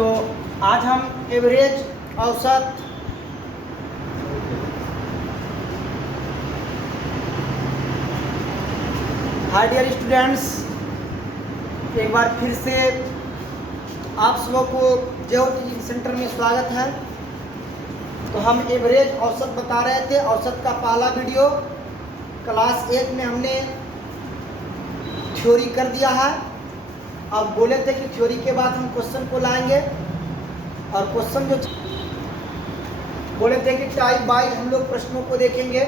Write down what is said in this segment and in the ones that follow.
तो आज हम एवरेज औसत हाय डियर स्टूडेंट्स, एक बार फिर से आप सबों को जेओ टीचिंग सेंटर में स्वागत है। तो हम एवरेज औसत बता रहे थे। औसत का पहला वीडियो क्लास 1 में हमने थ्योरी कर दिया है। अब बोले थे कि थ्योरी के बाद हम क्वेश्चन को लाएंगे, और क्वेश्चन जो बोले थे कि टाइप वाइज हम लोग प्रश्नों को देखेंगे।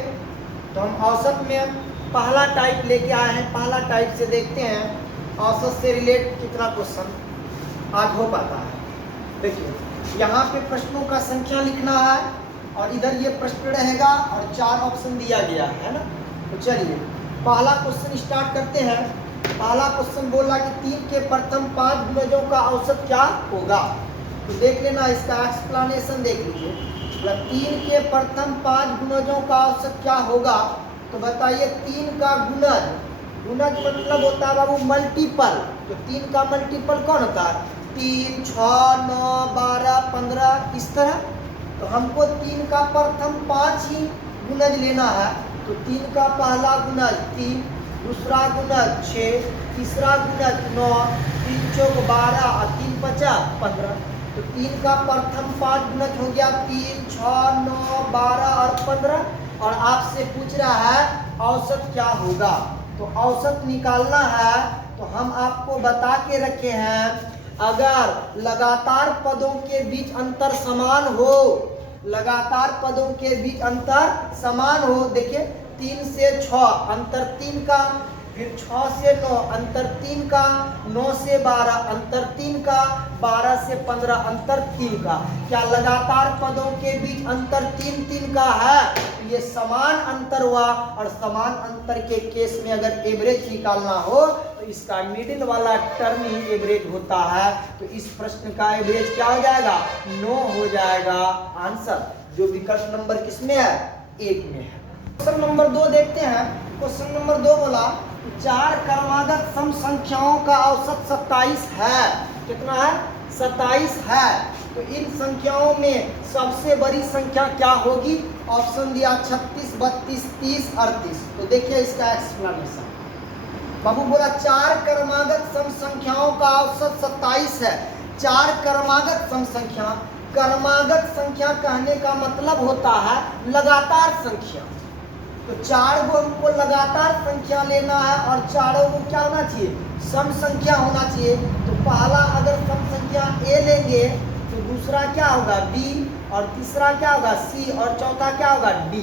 तो हम औसत में पहला टाइप लेके आए हैं। पहला टाइप से देखते हैं औसत से रिलेट कितना क्वेश्चन आज हो पाता है। देखिए, यहाँ पे प्रश्नों का संख्या लिखना है और इधर ये प्रश्न रहेगा और 4 ऑप्शन दिया गया है ना। तो चलिए पहला क्वेश्चन स्टार्ट करते हैं। पहला क्वेश्चन बोला कि 3 के प्रथम 5 गुणजों का औसत क्या होगा। तो देख लेना, इसका एक्सप्लेनेशन देख लीजिए। मतलब 3 के प्रथम 5 गुणजों का औसत क्या होगा। तो बताइए 3 का गुणज, गुणज मतलब होता है बाबू मल्टीपल। तो 3 का मल्टीपल कौन होता है? 3, 6, 9, 12, 15 इस तरह। तो हमको 3 का प्रथम 5 ही गुणज लेना है। तो 3 का पहला गुणज 3, दूसरा गुणज 6, तीसरा गुणज 9, 3 चौक 12 और 3 पचा 15। तो 3 का प्रथम 5 गुणज हो गया 3, 6, 9, 12 और 15। और आपसे पूछ रहा है औसत क्या होगा। तो औसत निकालना है। तो हम आपको बता के रखे हैं, अगर लगातार पदों के बीच अंतर समान हो, लगातार पदों के बीच अंतर समान हो। देखिए 3 से 6 अंतर 3 का, फिर 6 से 9 अंतर 3 का, 9 से 12 अंतर 3 का, 12 से 15 अंतर 3 का। क्या लगातार पदों के बीच अंतर 3 का है? ये समान अंतर हुआ। और समान अंतर के केस में अगर एवरेज निकालना हो तो इसका मिडिल वाला टर्म ही एवरेज होता है। तो इस प्रश्न का एवरेज क्या हो जाएगा? 9 हो जाएगा आंसर, जो विकल्प नंबर किसमें है? 1 में है। क्वेश्चन नंबर 2 देखते हैं। क्वेश्चन नंबर 2 बोला 4 क्रमागत सम संख्याओं का औसत 27 है। कितना है? 27 है। तो इन संख्याओं में सबसे बड़ी संख्या क्या होगी? ऑप्शन दिया 36, 32, 30, 38। तो देखिए इसका एक्सप्लेनेशन। बाबू बोला 4 क्रमागत सम संख्याओं का औसत 27 है। 4 क्रमागत सम संख्या, क्रमागत संख्या कहने का मतलब होता है लगातार संख्या। तो 4 को हमको लगातार संख्या लेना है और चारों को क्या होना चाहिए? सम संख्या होना चाहिए। तो पहला अगर सम संख्या A लेंगे तो दूसरा क्या होगा? B, और तीसरा क्या होगा? C, और चौथा क्या होगा? D।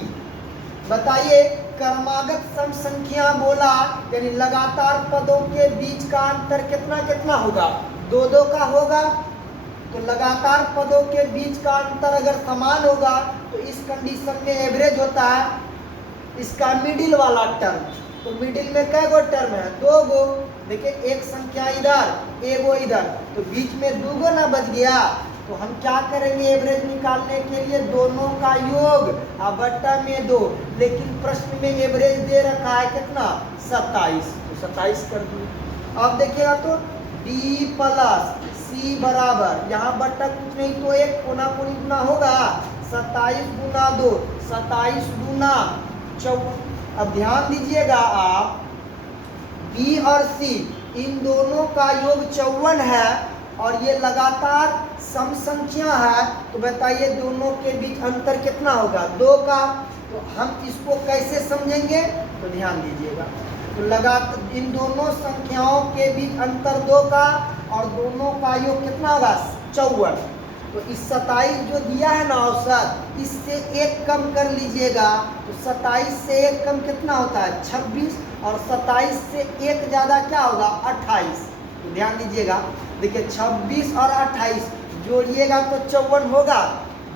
बताइए क्रमागत सम संख्या बोला यानी लगातार पदों के बीच का अंतर कितना कितना होगा? 2 का होगा। तो लगातार पदों के बीच का अंतर अगर समान होगा तो इस कंडीशन में एवरेज होता है इसका मिडिल वाला टर्म। तो मिडिल में कै गो टर्म है? 2 गो। देखिए एक संख्या इधर, 1 गो इधर, तो बीच में 2 गो ना बच गया। तो हम क्या करेंगे एवरेज निकालने के लिए? दोनों का योग और बट्टा में 2। लेकिन प्रश्न में एवरेज दे रखा है कितना? 27। तो 27 कर दिए। अब देखिएगा तो B प्लस C बराबर, यहाँ बट्टा कुछ नहीं तो 1 कोना कोनी गुना होगा। 27 गुना 2, 27 गुना 54। अब ध्यान दीजिएगा आप, B और C इन दोनों का योग 54 है और ये लगातार सम संख्या है। तो बताइए दोनों के बीच अंतर कितना होगा? 2 का। तो हम इसको कैसे समझेंगे? तो ध्यान दीजिएगा। तो लगातार इन दोनों संख्याओं के बीच अंतर 2 का और दोनों का योग कितना होगा? 54। तो इस 27 जो दिया है ना औसत, इससे 1 कम कर लीजिएगा। तो 27 से 1 कम कितना होता है? 26। और 27 से 1 ज़्यादा क्या होगा? 28। तो ध्यान दीजिएगा, देखिए 26 और 28 जोड़िएगा तो 54 होगा।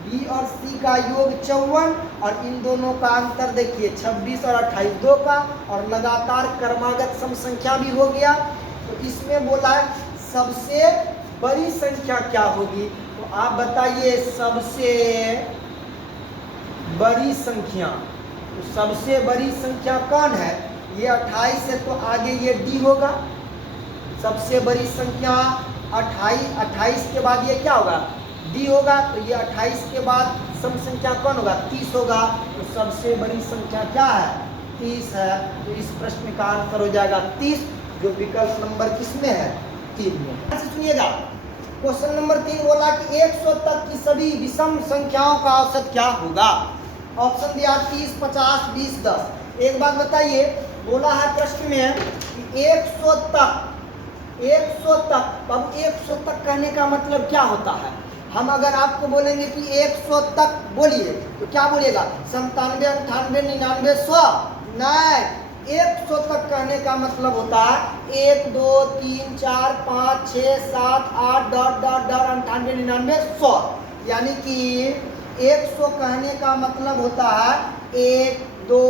B और C का योग 54 और इन दोनों का अंतर देखिए 26 और 28 2 का, और लगातार क्रमागत सम संख्या भी हो गया। तो इसमें बोला है सबसे बड़ी संख्या क्या होगी। तो आप बताइए सबसे बड़ी संख्या। तो सबसे बड़ी संख्या कौन है? ये 28 है तो आगे ये D होगा। सबसे बड़ी संख्या 28 के बाद ये क्या होगा, डी होगा। तो ये 28 के बाद सम संख्या कौन होगा, 30 होगा। तो सबसे बड़ी संख्या क्या है, 30 है। तो इस प्रश्न का आंसर हो जाएगा 30, जो विकल्प नंबर किसमें है, 3 में। अच्छा सुनिएगा, क्वेश्चन नंबर 3 बोला कि 100 तक की सभी विषम संख्याओं का औसत क्या होगा। ऑप्शन दिया 30, 50, 20, 10। एक बात बताइए, बोला है प्रश्न में कि 100 तक, 100 तक। अब 100 तक कहने का मतलब क्या होता है। हम अगर आपको बोलेंगे कि 100 तक बोलिए तो क्या बोलिएगा, 97, 98, 99, 100। नहीं, 100 तक कहने का मतलब होता है 1, 2, 3, 4, 5, 6, 7, 8 डॉट डॉट डॉट 98, 99, 100। यानी कि 100 कहने का मतलब होता है 1, 2,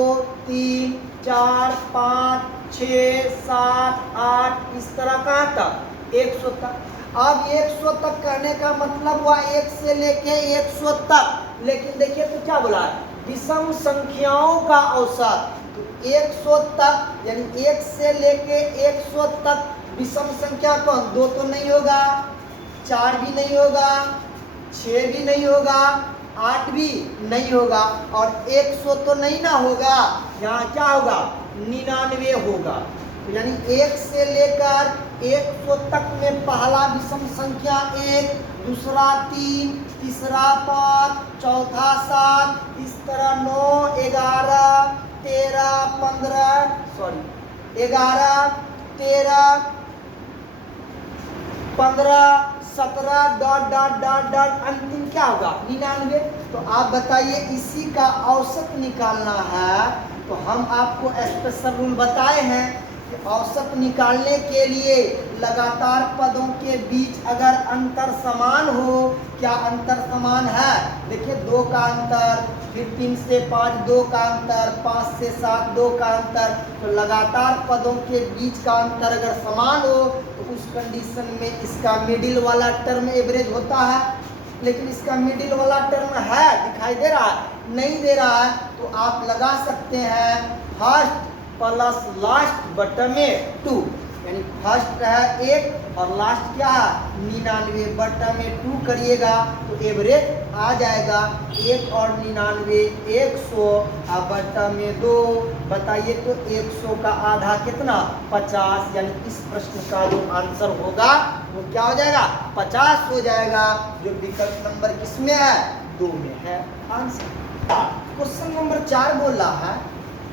3, 4, 5, 6, 7, 8 इस तरह कहाँ तक, 100 तक। अब 100 तक कहने का मतलब हुआ 1 से लेके 100 तक। लेकिन देखिए तो क्या बोला है, विषम संख्याओं का औसत। तो 100 तक यानी 1 से लेके 100 तक विषम संख्या कौन, 2 तो नहीं होगा, 4 भी नहीं होगा, 6 भी नहीं होगा, 8 भी नहीं होगा, और 100 तो नहीं ना होगा। यहाँ क्या होगा, 99 होगा। तो यानी 1 से लेकर 100 तक में पहला विषम संख्या 1, दूसरा 3, तीसरा 5, चौथा 7, इस तरह 9, 11, 13, 15, sorry 11, 13, 15, 17 dot dot dot dot अंतिम क्या होगा, 99। तो आप बताइए इसी का औसत निकालना है। तो हम आपको स्पेशल रूल बताए हैं कि औसत निकालने के लिए लगातार पदों के बीच अगर अंतर समान हो, क्या अंतर समान है, देखिए 2 का अंतर, फिर 3 से 5 2 का अंतर, 5 से 7 2 का अंतर। तो लगातार पदों के बीच का अंतर अगर समान हो तो उस कंडीशन में इसका मिडिल वाला टर्म एवरेज होता है। लेकिन इसका मिडिल वाला टर्म है, दिखाई दे रहा है, नहीं दे रहा है। तो आप लगा सकते हैं फर्स्ट प्लस लास्ट बटे में 2, यानी फर्स्ट है 1 और लास्ट क्या है 99, बटे में 2 करिएगा तो एवरेज आ जाएगा 1 और 99 100 और बटे में 2। बताइए तो 100 का आधा कितना 50, यानी इस प्रश्न का जो आंसर होगा वो क्या हो जाएगा 50 हो जाएगा, जो विकल्प नंबर किसमें है 2 में है आंसर। क्वेश्चन नंबर 4 बोल रहा है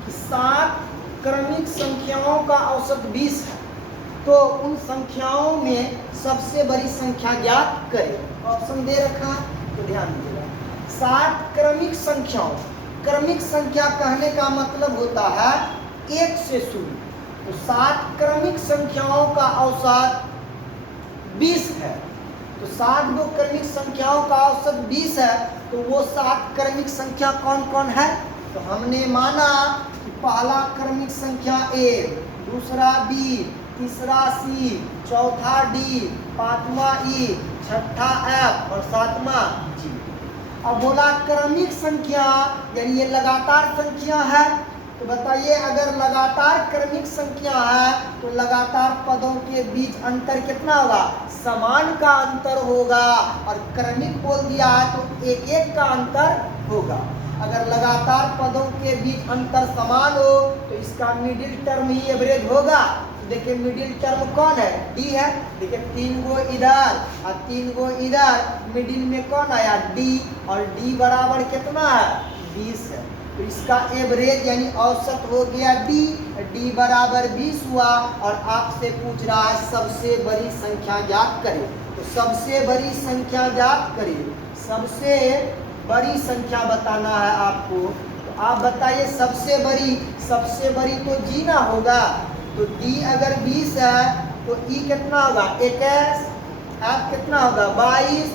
कि 7 क्रमिक संख्याओं का औसत 20 है, तो उन संख्याओं में सबसे बड़ी संख्या ज्ञात करें। ऑप्शन दे रखा तो ध्यान दीजिएगा। 7 क्रमिक संख्याओं, क्रमिक संख्या कहने का मतलब होता है 1 से शुरू। तो 7 क्रमिक संख्याओं का औसत 20 है। तो 7 गो क्रमिक संख्याओं का औसत 20 है, तो वो 7 क्रमिक संख्या कौन कौन है। तो हमने माना कि पहला क्रमिक संख्या A, दूसरा B, तीसरा C, चौथा D, पांचवा E, छठा F और सातवां G। अब बोला क्रमिक संख्या यानी ये लगातार संख्या है। तो बताइए अगर लगातार क्रमिक संख्या है तो लगातार पदों के बीच अंतर कितना होगा, समान का अंतर होगा। और क्रमिक बोल दिया है तो एक एक का अंतर होगा। अगर लगातार पदों के बीच अंतर समान हो तो इसका मिडिल टर्म ही एवरेज होगा। देखिए मिडिल टर्म कौन है, डी है। देखिए 3 गो इधर और 3 गो इधर, मिडिल में कौन आया डी, और डी बराबर कितना है 20 है। तो इसका एवरेज यानी औसत हो गया डी, डी बराबर 20 हुआ। और आपसे पूछ रहा है सबसे बड़ी संख्या ज्ञात करें। तो सबसे बड़ी संख्या ज्ञात करें, सबसे बड़ी संख्या बताना है आपको। तो आप बताइए सबसे बड़ी तो जी ना होगा। तो डी अगर 20 है तो ई कितना होगा 21, एफ कितना होगा 22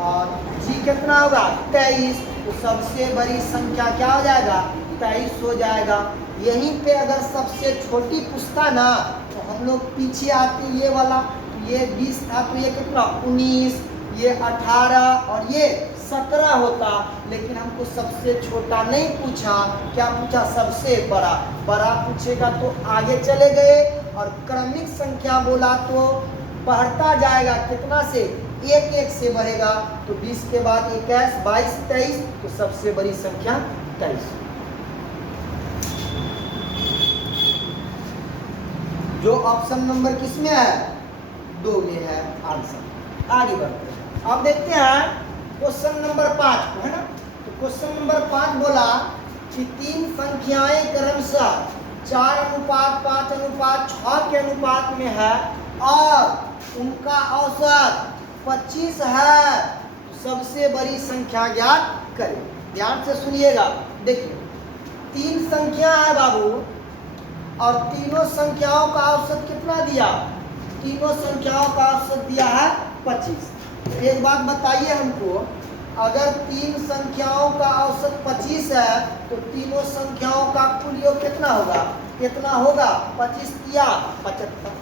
और जी कितना होगा 23। तो सबसे बड़ी संख्या क्या हो जाएगा 23 हो जाएगा। यहीं पे अगर सबसे छोटी पूछता ना तो हम लोग पीछे आते, ये वाला ये 20 था तो ये कितना 19, ये 18 और ये 17 होता। लेकिन हमको सबसे छोटा नहीं पूछा, क्या पूछा सबसे बड़ा। बड़ा पूछेगा तो आगे चले गए। और क्रमिक संख्या बोला तो बढ़ता जाएगा कितना से, एक एक से बढ़ेगा। तो 20 के बाद 21, 22, 23, तो सबसे बड़ी संख्या 23। जो ऑप्शन नंबर किसमें है, 2 में है आंसर। आगे बढ़ते हैं, अब देखते हैं क्वेश्चन नंबर 5 को, है ना। तो क्वेश्चन नंबर 5 बोला कि 3 संख्याएं क्रमशः 4:5:6 के अनुपात में है और उनका औसत 25 है, तो सबसे बड़ी संख्या ज्ञात करें। ध्यान से सुनिएगा, देखिए 3 संख्या है बाबू, और तीनों संख्याओं का औसत कितना दिया, तीनों संख्याओं का औसत दिया है 25। एक बात बताइए हमको, अगर 3 संख्याओं का औसत 25 है तो तीनों संख्याओं का कुल योग कितना होगा, कितना होगा, 25 या 75।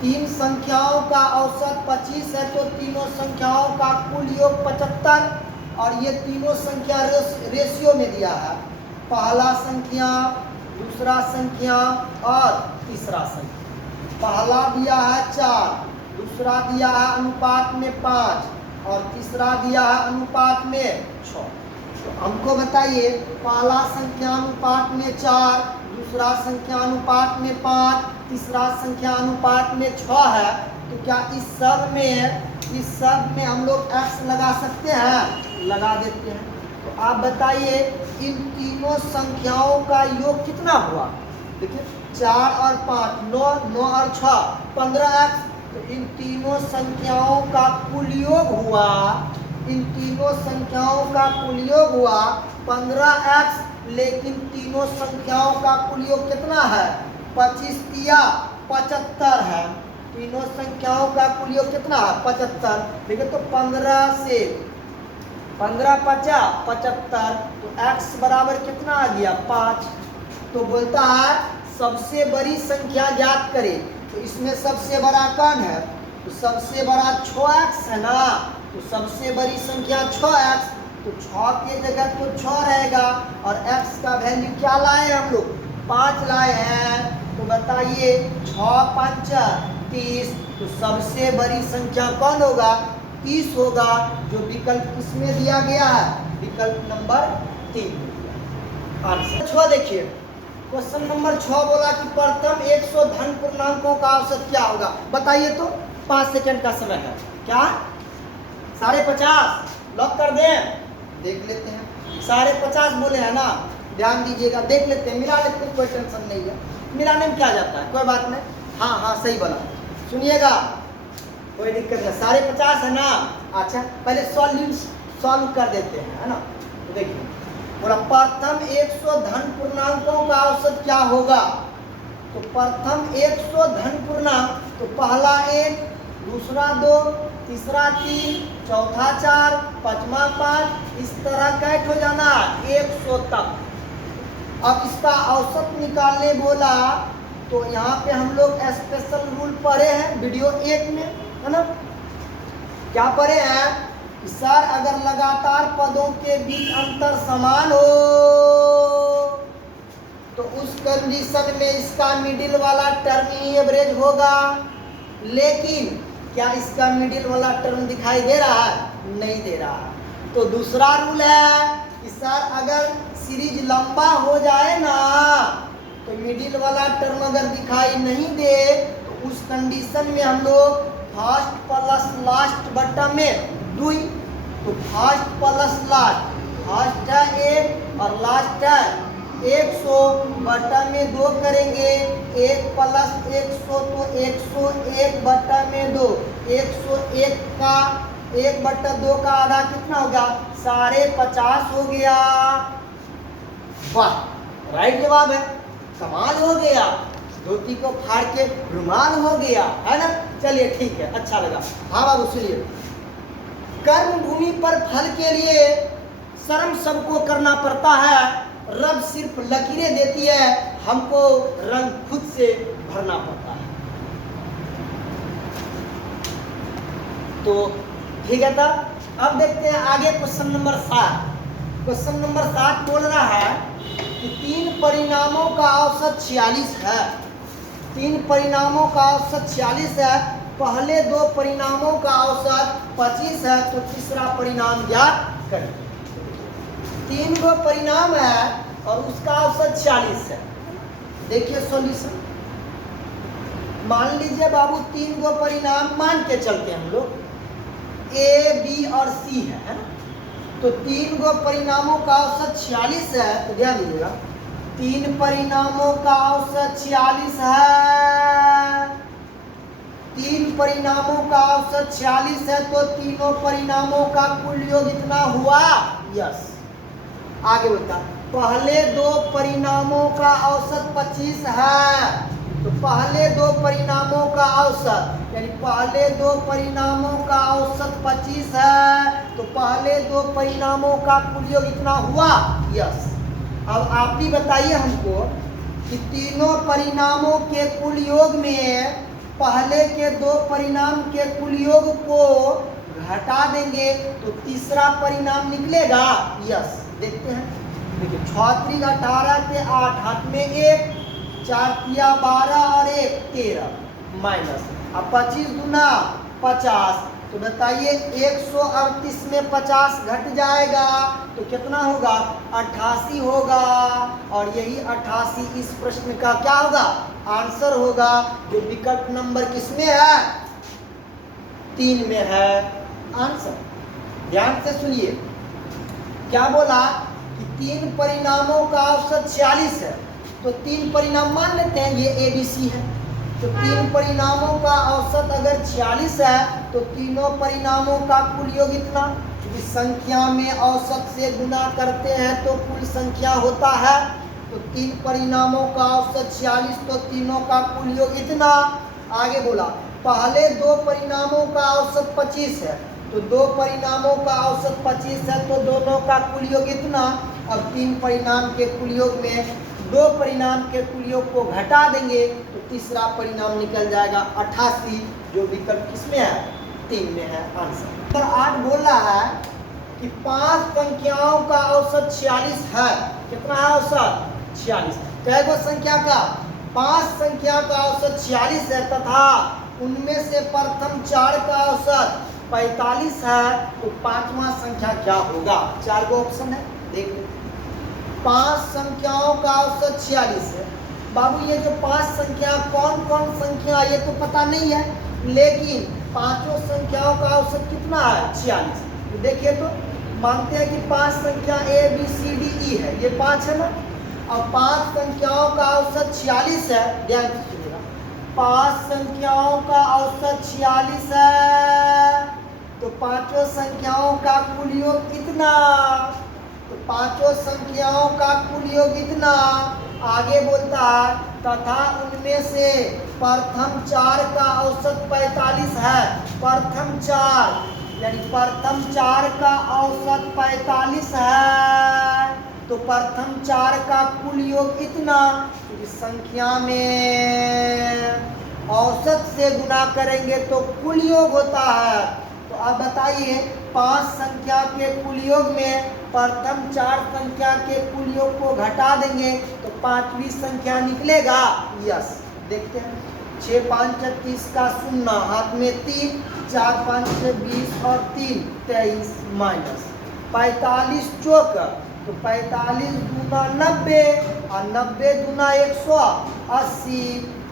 3 संख्याओं का औसत 25 है तो तीनों संख्याओं का कुल योग 75, और ये तीनों संख्या रेशियो में दिया है, पहला संख्या, दूसरा संख्या और तीसरा संख्या। पहला दिया है 4, दूसरा दिया है अनुपात में 5 और तीसरा दिया है अनुपात में 6। तो हमको बताइए, पहला संख्या अनुपात में 4, दूसरा संख्या अनुपात में 5, तीसरा संख्या अनुपात में 6 है, तो क्या इस सब में हम लोग x लगा सकते हैं, लगा देते हैं। तो आप बताइए इन तीनों संख्याओं का योग कितना हुआ, देखिए 4 और 5, 9, 9 और 6, 15x। तो इन तीनों संख्याओं का कुल योग हुआ, इन तीनों संख्याओं का कुल योग हुआ 15x, लेकिन तीनों संख्याओं का कुल योग कितना है, 25 या 75 है। तीनों संख्याओं का कुल योग कितना है, 75। देखिए तो 15 से 15 × 5 = 75, तो x बराबर कितना आ गया, 5। तो बोलता है सबसे बड़ी संख्या ज्ञात करें। तो इसमें सबसे बड़ा कौन है, तो सबसे बड़ा 6x है ना, तो सबसे बड़ी संख्या 6x, तो 6 के जगह तो 6 रहेगा, और x का वैल्यू क्या लाए हम लोग, 5 लाए हैं। तो बताइए 6 × 5 = 30, तो सबसे बड़ी संख्या कौन होगा, 30 होगा, जो विकल्प किसमें दिया गया है, विकल्प नंबर 3 में आंसर। 6 देखिए, क्वेश्चन नंबर 6 बोला कि प्रथम 100 धन पूर्णांकों का औसत क्या होगा, बताइए तो। 5 सेकंड का समय है, क्या 50.5 लॉक कर दें, देख लेते हैं। 50.5 बोले हैं ना, ध्यान दीजिएगा, देख लेते हैं, मिला लेते हैं, कोई टेंशन नहीं है, मिलाने में क्या जाता है, कोई बात नहीं। हाँ हाँ सही बोला, सुनिएगा, कोई दिक्कत नहीं। 50.5 है ना, अच्छा पहले सॉल्व कर देते हैं, है ना। तो देखिए बोला प्रथम 100 धन पूर्णांकों का औसत क्या होगा। तो प्रथम 100 धन पूर्णांक, तो पहला 1, दूसरा 2, तीसरा 3, चौथा 4, पांचवा 5, इस तरह कैट हो जाना 100 तक। अब इसका औसत निकालने बोला, तो यहाँ पे हम लोग स्पेशल रूल पढ़े हैं वीडियो 1 में, है ना। क्या पढ़े हैं कि सर अगर लगातार पदों के बीच अंतर समान हो तो उस कंडीशन में इसका मिडिल वाला टर्म ही एवरेज होगा। लेकिन क्या इसका मिडिल वाला टर्म दिखाई दे रहा है, नहीं दे रहा है। तो दूसरा रूल है कि सर अगर सीरीज लंबा हो जाए ना, तो मिडिल वाला टर्म अगर दिखाई नहीं दे तो उस कंडीशन में हम लोग फर्स्ट प्लस लास्ट बट्टा में 2, तो फर्स्ट प्लस लास्ट, फर्स्ट है 1 और लास्ट है 100, बट्टा में 2 करेंगे, 1 + 100 तो 101 बट्टा में 2, 101 का 1/2 का आधा कितना हो गया, 50.5 हो गया। वाह, राइट जवाब है, कमाल हो गया, धोती को फाड़ के रुमाल हो गया, है ना। चलिए ठीक है, अच्छा लगा। हाँ बाबू सुनिए, कर्म भूमि पर फल के लिए श्रम सबको करना पड़ता है, रब सिर्फ लकीरें देती है, हमको रंग खुद से भरना पड़ता है। तो ठीक है, तब अब देखते हैं आगे क्वेश्चन नंबर 7। क्वेश्चन नंबर 7 बोल रहा है कि 3 परिणामों का औसत 46 है, 3 परिणामों का औसत 46 है, पहले दो परिणामों का औसत 25 है तो तीसरा परिणाम ज्ञात करें। 3 गो परिणाम है और उसका औसत 46 है। देखिए सॉल्यूशन, मान लीजिए बाबू 3 गो परिणाम मान के चलते हैं हम लोग, ए बी और सी है, तो 3 गो परिणामों का औसत 46 है। तो ध्यान दीजिएगा, 3 परिणामों का औसत 46 है। 3 परिणामों का औसत 46 है तो तीनों परिणामों का कुल योग इतना हुआ। यस, आगे बोलता, पहले दो परिणामों का औसत 25 है। तो पहले दो परिणामों का औसत, यानी पहले दो परिणामों का औसत 25 है तो पहले दो परिणामों का कुल योग इतना हुआ। यस, अब आप भी बताइए हमको कि तीनों परिणामों के कुल योग में पहले के दो परिणाम के कुल योग को घटा देंगे तो तीसरा परिणाम निकलेगा। यस, देखते हैं। देखिए 6 त्रिक 18 के 8, हाथ में 1, 4 तिया 12 और 1 13 माइनस, अब 25 दूना 50। तो बताइए 138 में 50 घट जाएगा तो कितना होगा? 88 होगा। और यही 88 इस प्रश्न का क्या होगा? आंसर होगा, जो विकल्प नंबर किसमें है? 3 में है आंसर। ध्यान से सुनिए, क्या बोला कि 3 परिणामों का औसत 46 है तो 3 परिणाम मान लेते हैं, ये ए बी सी है। तो 3 परिणामों का औसत अगर 46 है तो तीनों परिणामों का कुल योग इतना, क्योंकि संख्या में औसत से गुना करते हैं तो कुल संख्या होता है। तो 3 परिणामों का औसत 46 तो तीनों का कुल योग इतना। आगे बोला पहले दो परिणामों का औसत 25 है तो 2 परिणामों का औसत 25 है तो दोनों का कुल योग इतना। अब 3 परिणाम के कुल योग में 2 परिणाम के कुल योग को घटा देंगे तो तीसरा परिणाम निकल जाएगा 88, जो विकल्प किसमें है? 3 में है आंसर। नंबर 8 बोल रहा है कि 5 संख्याओं का औसत 46 है। कितना है औसत? 46। कै गो संख्या का? 5 संख्या का औसत 46 है तथा उनमें से प्रथम 4 का औसत 45 है तो 5वां संख्या क्या होगा? 4 गो ऑप्शन है, देख लो। 5 संख्याओं का औसत 46 है। बाबू ये जो 5 संख्या कौन कौन संख्या ये तो पता नहीं है, लेकिन पांचों संख्याओं का औसत कितना है? 46। तो देखिए, तो मानते हैं कि 5 संख्या A B C D E है, ये 5 है ना। अब 5 संख्याओं का औसत 46 है। ध्यान से सुनिएगा, 5 संख्याओं का औसत 46 है तो पांचों संख्याओं का कुल योग कितना? तो पांचों संख्याओं का कुल योग इतना। आगे बोलता है तथा उनमें से प्रथम 4 का औसत 45 है। प्रथम 4 यानी प्रथम 4 का औसत 45 है तो प्रथम 4 का कुल योग इतना। क्योंकि संख्या में औसत से गुना करेंगे तो कुल योग होता है। तो अब बताइए 5 संख्या के कुल योग में प्रथम 4 संख्या के कुल योग को घटा देंगे तो 5वीं संख्या निकलेगा। यस, देखते हैं। 6 5 30 का 0, हाथ में 3, 4 5 20 और 3 23 माइनस 45 चौक, तो 45 दूना 90 और 90 दूना 180,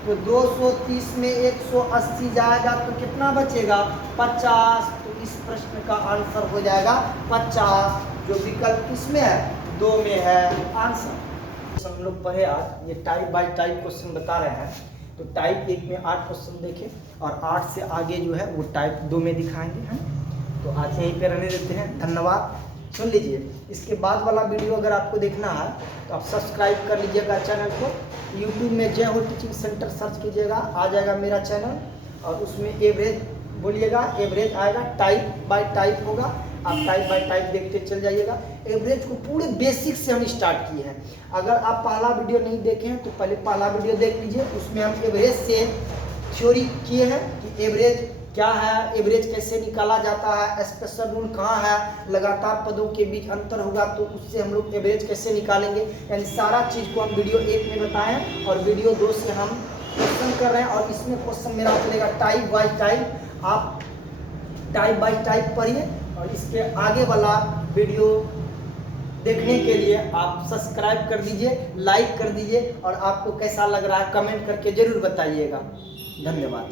तो 230 में 180 जाएगा तो कितना बचेगा? 50। तो इस प्रश्न का आंसर हो जाएगा 50, जो विकल्प किसमें है? 2 में है आंसर। हम लोग पढ़े आज ये टाइप बाय टाइप क्वेश्चन बता रहे हैं। तो टाइप 1 में 8 क्वेश्चन देखे और 8 से आगे जो है वो टाइप 2 में दिखाएंगे हैं। तो आज यहीं पे रहने देते हैं। धन्यवाद। सुन लीजिए, इसके बाद वाला वीडियो अगर आपको देखना है तो आप सब्सक्राइब कर लीजिएगा चैनल को। यूट्यूब में जय हो टीचिंग सेंटर सर्च कीजिएगा, आ जाएगा मेरा चैनल, और उसमें एवरेज बोलिएगा, एवरेज आएगा, टाइप बाय टाइप होगा। आप टाइप बाय टाइप देखते चल जाइएगा। एवरेज को पूरे बेसिक से हम स्टार्ट किए हैं। अगर आप पहला वीडियो नहीं देखे हैं तो पहले पहला वीडियो देख लीजिए, उसमें हम एवरेज से थ्योरी किए हैं कि एवरेज क्या है, एवरेज कैसे निकाला जाता है, स्पेशल रूल कहाँ है, लगातार पदों के बीच अंतर होगा तो उससे हम लोग एवरेज कैसे निकालेंगे, यानी सारा चीज़ को हम वीडियो 1 में बताएं और वीडियो 2 से हम क्वेश्चन कर रहे हैं और इसमें क्वेश्चन मेरा चलेगा टाइप बाय टाइप। आप टाइप बाय टाइप पढ़िए और इसके आगे वाला वीडियो देखने के लिए आप सब्सक्राइब कर दीजिए, लाइक कर दीजिए और आपको कैसा लग रहा है कमेंट करके जरूर बताइएगा। धन्यवाद।